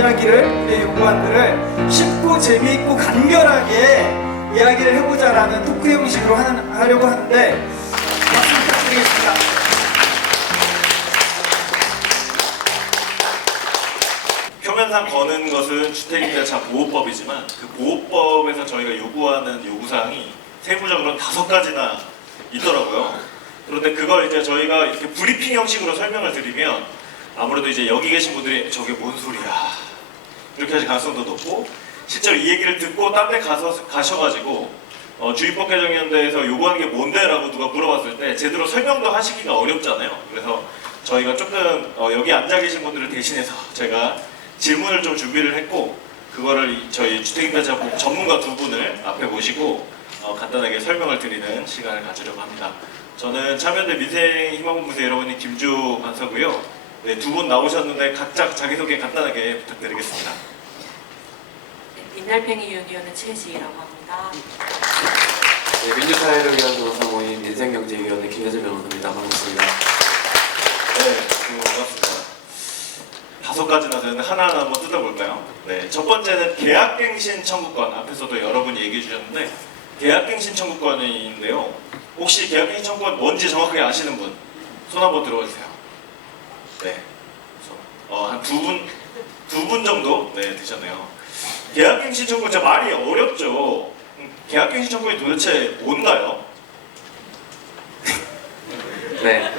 이야기를, 우리의 요구안들을 쉽고 재미있고 간결하게 이야기를 해보자라는 토크 형식으로 하려고 하는데 박수 부탁드리겠습니다. 표면상 거는 것은 주택임대차 보호법이지만 그 보호법에서 저희가 요구하는 요구사항이 세부적으로 5가지나 있더라고요. 그런데 그걸 이제 저희가 이렇게 브리핑 형식으로 설명을 드리면 아무래도 이제 여기 계신 분들이 저게 뭔 소리야 이렇게 하실 가능성도 높고, 실제로 이 얘기를 듣고 딴 데 가셔가지고 주입법 개정연대에서 요구하는 게 뭔데? 라고 누가 물어봤을 때 제대로 설명도 하시기가 어렵잖아요. 그래서 저희가 조금 여기 앉아 계신 분들을 대신해서 제가 질문을 좀 준비를 했고, 그거를 저희 주택임대차 전문가 2분을 앞에 모시고 간단하게 설명을 드리는 시간을 가지려고 합니다. 저는 참여연대 민생희망본부세 여러분이 김주 간사고요. 네, 2분 나오셨는데 각자 자기소개 간단하게 부탁드리겠습니다. 네, 민달팽이 유니온의 최지희라고 합니다. 네, 민주사회를 위한 변호사 모임 민생경제위원회 김대준 변호사입니다. 반갑습니다. 네, 반갑습니다. 5가지나 되는데 하나하나 한번 뜯어볼까요? 네, 첫 번째는 계약갱신 청구권. 앞에서도 여러분이 얘기해 주셨는데 계약갱신 청구권인데요. 혹시 계약갱신 청구권 뭔지 정확하게 아시는 분? 손 한번 들어주세요. 네, 한 2분 정도 네, 되셨네요. 계약갱신 청구권 진짜 말이 어렵죠. 계약갱신 청구권이 도대체 뭔가요? 네,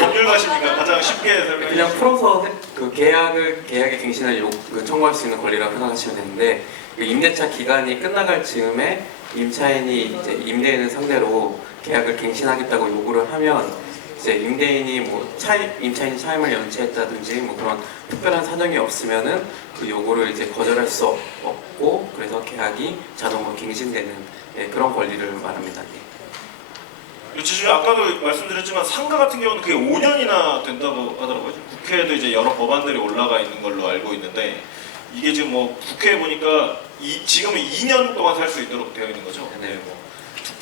법률가시니까 가장 쉽게 설명해 그냥 주시죠. 풀어서 그 계약의 갱신을 청구할 수 있는 권리라고 생각하시면 되는데, 그 임대차 기간이 끝나갈 즈음에 임차인이 이제 임대인을 상대로 계약을 갱신하겠다고 요구를 하면 이제 임대인이 임차인 차임을 연체했다든지 그런 특별한 사정이 없으면은 그 요구를 이제 거절할 수 없고, 그래서 계약이 자동으로 갱신되는 그런 권리를 말합니다. 지금 아까도 말씀드렸지만 상가 같은 경우는 그게 5년이나 된다고 하더라고요. 국회에도 이제 여러 법안들이 올라가 있는 걸로 알고 있는데, 이게 지금 국회에 보니까 지금은 2년 동안 살 수 있도록 되어 있는 거죠. 네,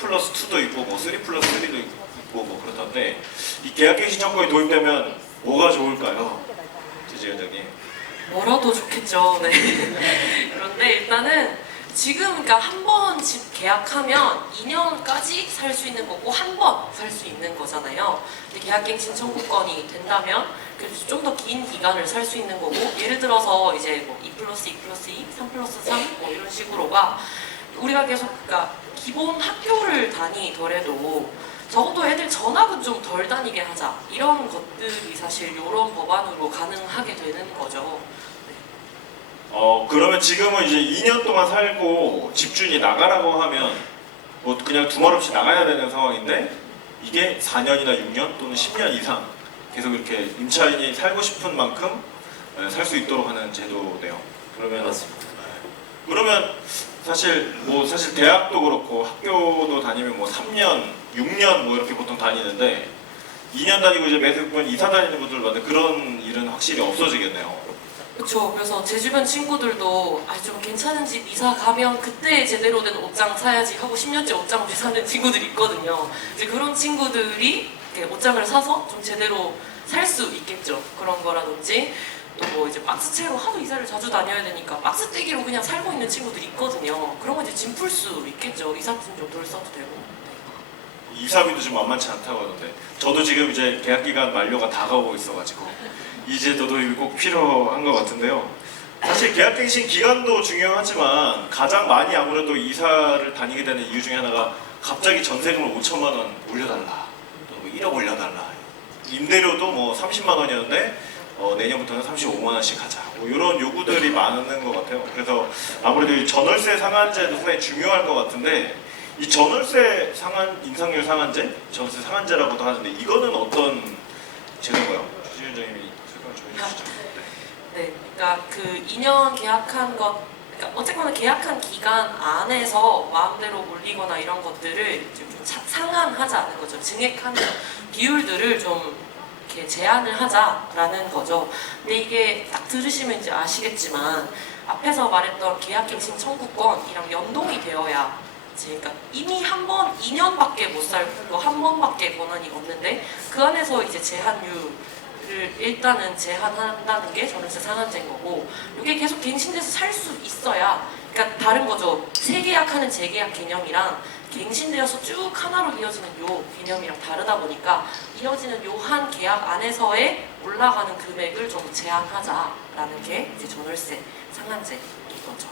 2+2도 있고 3+3도 있고 그렇던데, 이 계약갱신 청구권이 도입되면 뭐가 좋을까요? 최지 위원장님. 뭐라도 좋겠죠. 네. 그런데 일단은 지금 그러니까 한 번 집 계약하면 2년까지 살 수 있는 거고 한 번 살 수 있는 거잖아요. 근데 계약갱신 청구권이 된다면 좀 더 긴 기간을 살 수 있는 거고, 예를 들어서 이제 2+2+2, 3+3 이런 식으로가 우리가 계속 그러니까 기본 학교를 다니더라도 적어도 애들 전학은 좀 덜 다니게 하자, 이런 것들이 사실 이런 법안으로 가능하게 되는 거죠. 그러면 지금은 이제 2년 동안 살고 집주인이 나가라고 하면 그냥 두말 없이 나가야 되는 상황인데, 이게 4년이나 6년 또는 10년 이상 계속 이렇게 임차인이 살고 싶은 만큼 살 수 있도록 하는 제도네요. 그러면 맞습니다. 그러면 사실 대학도 그렇고 학교도 다니면 3년, 6년 이렇게 보통 다니는데, 2년 다니고 이제 매번 이사 다니는 분들 봤는데 그런 일은 확실히 없어지겠네요. 그렇죠. 그래서 제 주변 친구들도 좀 괜찮은 집 이사 가면 그때 제대로 된 옷장 사야지 하고 10년째 옷장 없이 사는 친구들이 있거든요. 이제 그런 친구들이 옷장을 사서 좀 제대로 살 수 있겠죠. 그런 거라든지 또 이제 박스채로 하도 이사를 자주 다녀야 되니까 박스떼기로 그냥 살고 있는 친구들이 있거든요. 그런 거 이제 짐 풀 수 있겠죠. 이삿짐 좀 덜 써도 되고. 이사비도 지금 만만치 않다고 하던데, 저도 지금 이제 계약기간 만료가 다가오고 있어가지고 이 제도도 꼭 필요한 것 같은데요. 사실 계약갱신 기간도 중요하지만 가장 많이 아무래도 이사를 다니게 되는 이유 중에 하나가 갑자기 전세금을 5천만 원 올려달라, 또 1억 올려달라, 임대료도 30만 원이었는데 내년부터는 35만 원씩 하자, 이런 요구들이 많은 것 같아요. 그래서 아무래도 이 전월세 상한제도 상당히 중요할 것 같은데, 이 전월세 인상률 상한제, 전월세 상한제라고도 하는데 이거는 어떤 제도가요? 주진 위원장님이 설명을 좀 해주시죠. 네, 그러니까 그 2년 계약한 것, 그러니까 어쨌거나 계약한 기간 안에서 마음대로 올리거나 이런 것들을 좀 상한하자는 거죠. 증액하는 비율들을 좀 이렇게 제한을 하자라는 거죠. 근데 이게 딱 들으시면 이제 아시겠지만 앞에서 말했던 계약갱신 청구권이랑 연동이 되어야, 그러니까 이미 한 번 2년밖에 못 살고 한 번밖에 권한이 없는데 그 안에서 이제 제한율 일단은 제한한다는 게 전월세 상한제인 거고, 이게 계속 갱신돼서 살 수 있어야, 그러니까 다른 거죠. 세계약하는 재계약 개념이랑 갱신되어서 쭉 하나로 이어지는 요 개념이랑 다르다 보니까 이어지는 요 한 계약 안에서의 올라가는 금액을 좀 제한하자라는 게 이제 전월세 상한제인 거죠.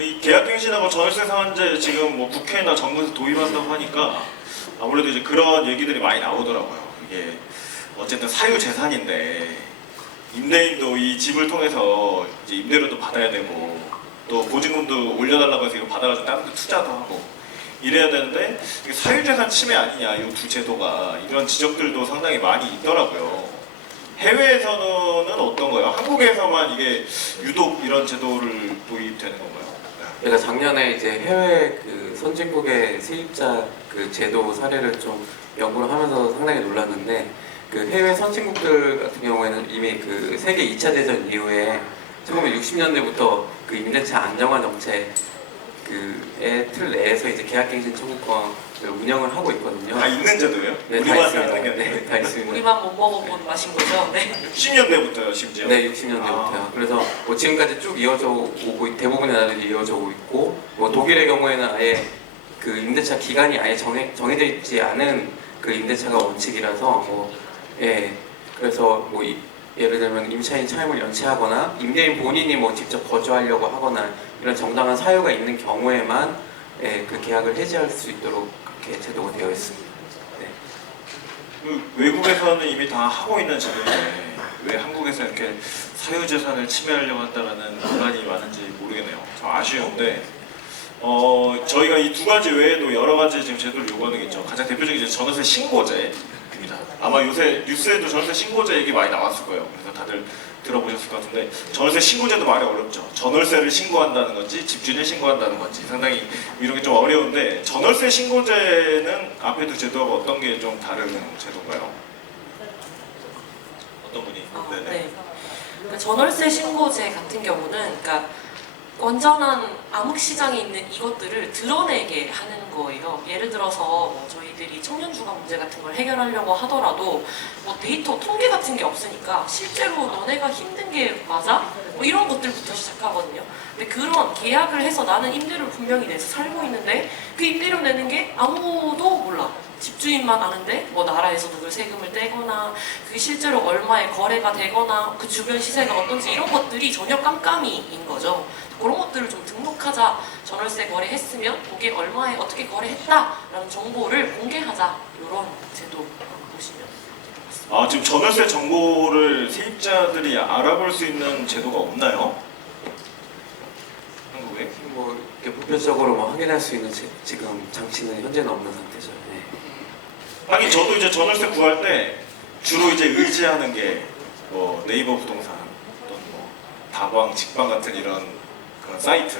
이 계약갱신하고 전월세 상한제 지금 뭐 국회나 정부에서 도입한다고 하니까 아무래도 이제 그런 얘기들이 많이 나오더라고요. 이게 어쨌든 사유 재산인데 임대인도 이 집을 통해서 이제 임대료도 받아야 되고 또 보증금도 올려달라고 해서 이거 받아가지고 다른 데 투자도 하고 이래야 되는데 이게 사유재산 침해 아니냐 이 두 제도가 이런 지적들도 상당히 많이 있더라고요. 해외에서는 어떤 거예요? 한국에서만 이게 유독 이런 제도를 도입되는 건가요? 제가 작년에 이제 해외 그 선진국의 세입자 그 제도 사례를 좀 연구를 하면서 상당히 놀랐는데, 그 해외 선진국들 같은 경우에는 이미 그 세계 2차 대전 이후에 1960년대부터 그 임대차 안정화 정책 그의 틀 내에서 이제 계약갱신 청구권을 운영을 하고 있거든요. 다 있는 제도예요? 네, 다 우리만 있습니다. 있는 게 네, 다 있습니다. 우리만 못 먹어본 맛인 거죠. 네. 60년대부터요 심지어? 네, 60년대부터요. 그래서 뭐 지금까지 쭉 이어져 오고 대부분의 나라들이 이어져 오고 있고, 뭐 독일의 경우에는 아예 그 임대차 기간이 아예 정해져 있지 않은 그 임대차가 원칙이라서 예, 그래서 뭐 예를 들면 임차인 차임을 연체하거나 임대인 본인이 뭐 직접 거주하려고 하거나 이런 정당한 사유가 있는 경우에만 예, 그 계약을 해지할 수 있도록 그렇게 제도가 되어 있습니다. 네. 그 외국에서는 이미 다 하고 있는 제도인데 왜 한국에서 이렇게 사유재산을 침해하려고 한다는 논란이 많은지 모르겠네요. 좀 아쉬운데 저희가 이 두 가지 외에도 여러 가지 지금 제도를 요구하는 게 있죠. 가장 대표적인 이제 전월세 신고제입니다. 아마 요새 뉴스에도 전월세 신고제 얘기 많이 나왔을 거예요. 그래서 다들 들어보셨을 것 같은데 전월세 신고제도 말이 어렵죠. 전월세를 신고한다는 건지 집주인을 신고한다는 건지 상당히 이런 게 좀 어려운데, 전월세 신고제는 앞에 두 제도하고 어떤 게 좀 다른 제도인가요? 어떤 분이? 네네. 네. 그러니까 전월세 신고제 같은 경우는 그러니까 완전한 암흑 시장에 있는 이것들을 드러내게 하는 거예요. 예를 들어서 뭐 저희들이 청년 주거 문제 같은 걸 해결하려고 하더라도 뭐 데이터 통계 같은 게 없으니까 실제로 너네가 힘든 게 맞아? 뭐 이런 것들부터 시작하거든요. 근데 그런 계약을 해서 나는 임대료를 분명히 내서 살고 있는데 그 임대료 내는 게 아무도 몰라. 집주인만 아는데 뭐 나라에서 누굴 세금을 떼거나 그게 실제로 얼마에 거래가 되거나 그 주변 시세가 어떤지 이런 것들이 전혀 깜깜이인 거죠. 그런 것들을 좀 등록하자, 전월세 거래했으면 그게 얼마에 어떻게 거래했다라는 정보를 공개하자, 이런 제도 보시면 될 것 같습니다. 아, 지금 전월세 정보를 세입자들이 알아볼 수 있는 제도가 없나요? 한국에? 뭐 이렇게 보편적으로 뭐 확인할 수 있는 지금 장치는 현재는 없는 상태죠. 네. 하긴 저도 이제 전월세 구할 때 주로 이제 의지하는 게 뭐 네이버 부동산 또는 뭐 다방, 직방 같은 이런 그런 사이트,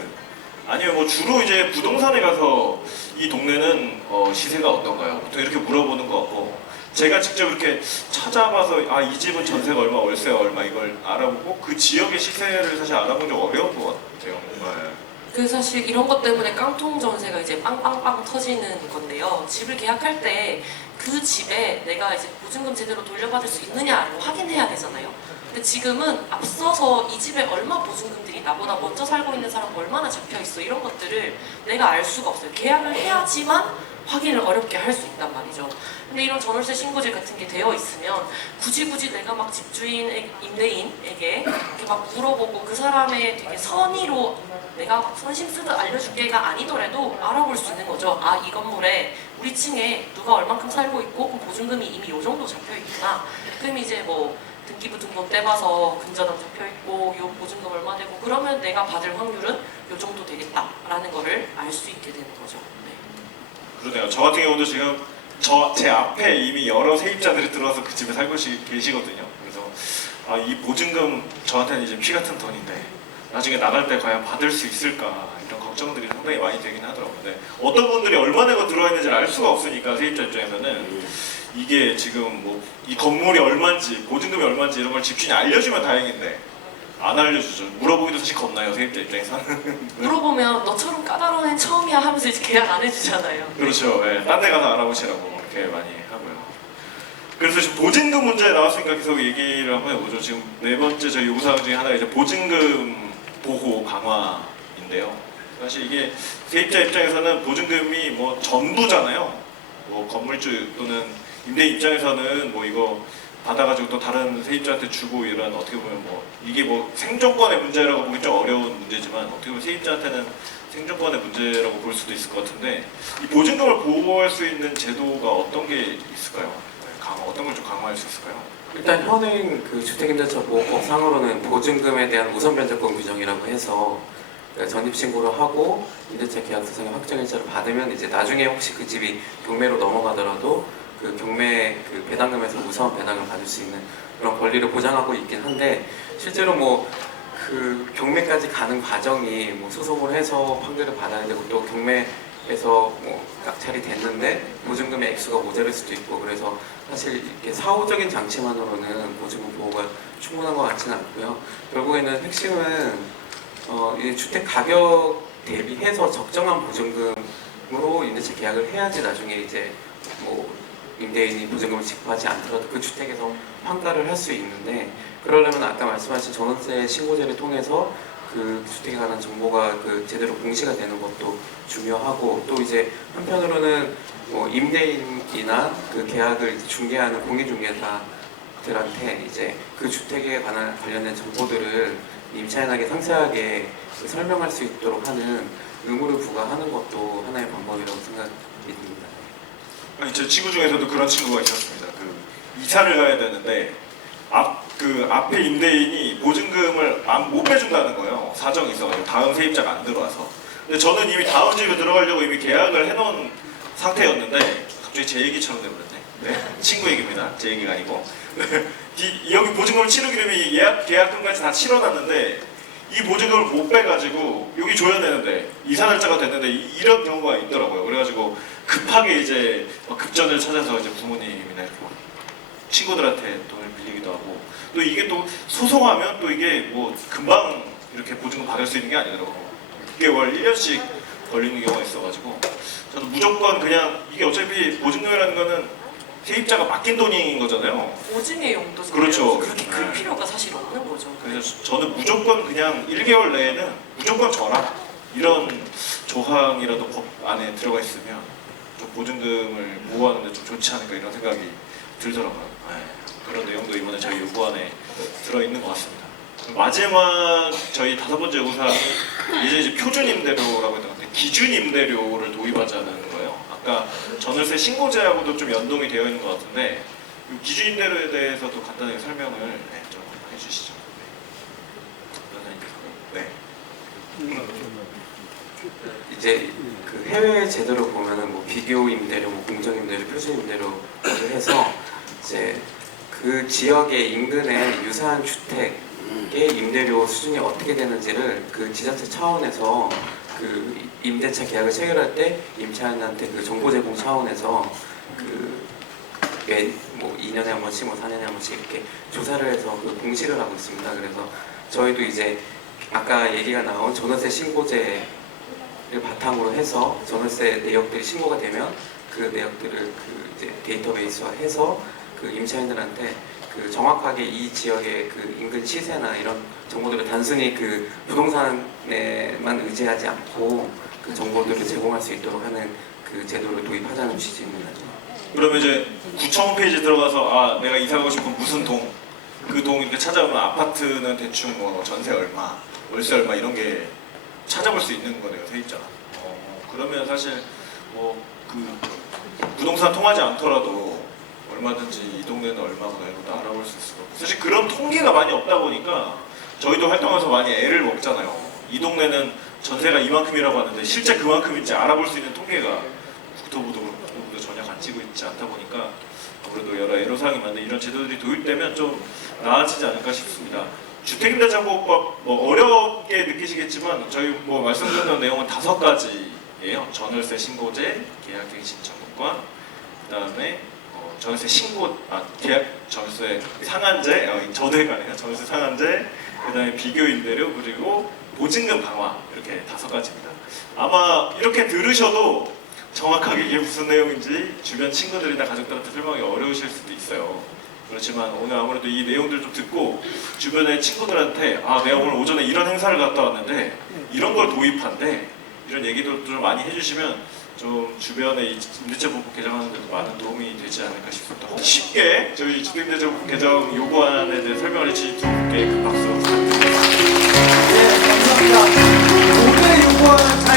아니면 뭐 주로 이제 부동산에 가서 이 동네는 시세가 어떤가요? 보통 이렇게 물어보는 거 같고, 제가 직접 이렇게 찾아봐서 아, 이 집은 전세가 얼마, 월세가 얼마 이걸 알아보고 그 지역의 시세를 사실 알아보기 어려운 것 같아요. 네. 그 사실 이런 것 때문에 깡통 전세가 이제 빵빵빵 터지는 건데요. 집을 계약할 때 그 집에 내가 이제 보증금 제대로 돌려받을 수 있느냐를 확인해야 되잖아요. 근데 지금은 앞서서 이 집에 얼마 보증금들이 나보다 먼저 살고 있는 사람 얼마나 잡혀 있어 이런 것들을 내가 알 수가 없어요. 계약을 해야지만 확인을 어렵게 할 수 있단 말이죠. 근데 이런 전월세 신고제 같은 게 되어 있으면 굳이 내가 막 집주인, 임대인에게 이렇게 막 물어보고 그 사람의 되게 선의로 내가 선심 쓰듯 알려줄게가 아니더라도 알아볼 수 있는 거죠. 아, 이 건물에 우리 층에 누가 얼만큼 살고 있고 그럼 보증금이 이미 요 정도 잡혀 있구나. 그럼 이제 뭐 등기부 등본 떼봐서 근저당 잡혀 있고 요 보증금 얼마 되고 그러면 내가 받을 확률은 요 정도 되겠다라는 거를 알 수 있게 되는 거죠. 네. 그러네요. 저 같은 경우도 지금 제 앞에 이미 여러 세입자들이 들어와서 그 집에 살고 계시거든요. 그래서 아, 이 보증금 저한테는 이제 피 같은 돈인데 나중에 나갈 때 과연 받을 수 있을까 이런 걱정들이 상당히 많이 되긴 하더라고요. 근데 어떤 분들이 얼마 내고 들어와 있는지 알 수가 없으니까 세입자 입장에서는 이게 지금 뭐 이 건물이 얼마인지 보증금이 얼마인지 이런 걸 집주인이 알려주면 다행인데 안 알려주죠. 물어보기도 사실 겁나요, 세입자 입장에서는. 물어보면 너처럼 까다로운 애는 처음이야 하면서 이제 계약 안 해주잖아요. 그렇죠. 예, 딴 데 가서 알아보시라고 그렇게 많이 하고요. 그래서 지금 보증금 문제 나왔으니까 계속 얘기를 한번 해보죠. 지금 네 번째 저희 요구사항 중에 하나가 이제 보증금 보호 강화인데요. 사실 이게 세입자 입장에서는 보증금이 뭐 전부잖아요. 뭐 건물주 또는 임대 입장에서는 뭐 이거 받아가지고 또 다른 세입자한테 주고 이런 어떻게 보면 뭐 이게 뭐 생존권의 문제라고 보기 좀 어려운 문제지만 어떻게 보면 세입자한테는 생존권의 문제라고 볼 수도 있을 것 같은데 이 보증금을 보호할 수 있는 제도가 어떤 게 있을까요? 어떤 걸 좀 강화할 수 있을까요? 일단 현행 그 주택임대차보호법 상으로는 보증금에 대한 우선 변제권 규정이라고 해서 전입 신고를 하고 임대차 계약서상의 확정일자를 받으면 이제 나중에 혹시 그 집이 경매로 넘어가더라도 그 경매 그 배당금에서 우선 배당을 받을 수 있는 그런 권리를 보장하고 있긴 한데 실제로 뭐 그 경매까지 가는 과정이 뭐 소송을 해서 판결을 받아야 되고 또 경매에서 뭐 낙찰이 됐는데 보증금의 액수가 모자랄 수도 있고 그래서 사실 이렇게 사후적인 장치만으로는 보증금 보호가 충분한 것 같지는 않고요. 결국에는 핵심은 이 주택 가격 대비해서 적정한 보증금으로 임대차 계약을 해야지 나중에 이제 뭐 임대인이 보증금을 지급하지 않더라도 그 주택에서 환가를 할 수 있는데 그러려면 아까 말씀하신 전월세 신고제를 통해서 그 주택에 관한 정보가 그 제대로 공시가 되는 것도 중요하고 또 이제 한편으로는 뭐 임대인이나 그 계약을 중개하는 공인중개사들한테 이제 그 주택에 관련된 정보들을 임차인에게 상세하게 설명할 수 있도록 하는 의무를 부과하는 것도 하나의 방법이라고 생각이 듭니다. 아니, 제 친구 중에서도 그런 친구가 있었습니다. 그 이사를 가야 되는데 앞에 임대인이 보증금을 못 빼준다는 거예요. 사정이 있어가지고 다음 세입자가 안 들어와서. 근데 저는 이미 다음 집에 들어가려고 이미 계약을 해놓은 상태였는데 갑자기 제 얘기처럼 돼버렸네. 네, 친구 얘기입니다. 제 얘기가 아니고. 여기 보증금을 치르기로 이미 계약금까지 다 치러놨는데 이 보증금을 못 빼가지고 여기 줘야 되는데 이사 날짜가 됐는데 이런 경우가 있더라고요. 그래가지고 급하게 이제 급전을 찾아서 이제 부모님이나 이렇게 친구들한테 돈을 빌리기도 하고 또 이게 또 소송하면 또 이게 뭐 금방 이렇게 보증금 받을 수 있는 게 아니더라고요. 6개월, 1년씩 걸리는 경우가 있어가지고 저는 무조건 그냥 이게 어차피 보증금이라는 거는 세입자가 맡긴 돈인 거잖아요. 보증의 용도잖아요. 그렇죠. 그렇게 그 필요가 사실 없는 거죠. 그래서 저는 무조건 그냥 1개월 내에는 무조건 져라 이런 조항이라도 법 안에 들어가 있으면 좀 보증금을 보호하는데 좀 좋지 않을까 이런 생각이 들더라고요. 네. 그런 내용도 이번에 저희 요구안에 들어있는 것 같습니다. 마지막 저희 5번째 요구사항이 이제 표준 임대료라고 했던 건데 기준 임대료를 도입하자는 거예요. 아까 전월세 신고제하고도 좀 연동이 되어 있는 것 같은데 이 기준 임대료에 대해서도 간단하게 설명을 좀 해주시죠. 네. 이제 그 해외 제도를 보면은 뭐 비교 임대료, 뭐 공정 임대료, 표준 임대료를 해서 이제 그 지역의 인근의 유사한 주택의 임대료 수준이 어떻게 되는지를 그 지자체 차원에서 그 임대차 계약을 체결할 때 임차인한테 그 정보 제공 차원에서 뭐 2년에 한 번씩, 뭐 4년에 한 번씩 이렇게 조사를 해서 그 공시를 하고 있습니다. 그래서 저희도 이제 아까 얘기가 나온 전월세 신고제를 바탕으로 해서 전월세 내역들이 신고가 되면 그 내역들을 그 이제 데이터베이스화해서 그 임차인들한테 그 정확하게 이 지역의 그 인근 시세나 이런 정보들을 단순히 그 부동산에만 의지하지 않고 그 정보들을 제공할 수 있도록 하는 그 제도를 도입하자는 취지입니다. 그러면 이제 구청 홈페이지 들어가서 내가 이사 가고 싶은 무슨 동, 그 동 이렇게 찾아보면 아파트는 대충 뭐 전세 얼마, 월세 얼마 이런 게 찾아볼 수 있는 거네요, 세입자가. 그러면 사실 뭐 그 부동산 통하지 않더라도 얼마든지 이 동네는 얼마구나 이런 것도 알아볼 수 있을 거고 사실 그런 통계가 많이 없다 보니까 저희도 활동하면서 많이 애를 먹잖아요. 이 동네는 전세가 이만큼이라고 하는데 실제 그만큼인지 알아볼 수 있는 통계가 국토부도 전혀 갖추고 있지 않다 보니까 아무래도 여러 애로사항이 많은 이런 제도들이 도입되면 좀 나아지지 않을까 싶습니다. 주택임대차보호법 뭐 어렵게 느끼시겠지만 저희 뭐 말씀드렸던 내용은 5가지예요. 전월세 신고제, 계약갱신 청구권, 그다음에 전월세 계약 전월세 상한제, 저도 헷갈려요. 전월세 상한제, 그다음에 비교 임대료 그리고 보증금 강화 이렇게 5가지입니다. 아마 이렇게 들으셔도 정확하게 이게 무슨 내용인지 주변 친구들이나 가족들한테 설명하기 어려우실 수도 있어요. 그렇지만 오늘 아무래도 이 내용들을 좀 듣고 주변의 친구들한테 아 내가 오늘 오전에 이런 행사를 갔다 왔는데 이런 걸 도입한대 이런 얘기도 좀 많이 해주시면 좀 주변에 이 임대차 보호 개정하는 데도 많은 도움이 되지 않을까 싶습니다. 쉽게 저희 주택임대차 보호 개정 요구안에 대해 설명을 해주신 두 분께 큰 박수 부탁드립니다. 네, 감사합니다. 오늘 요구하는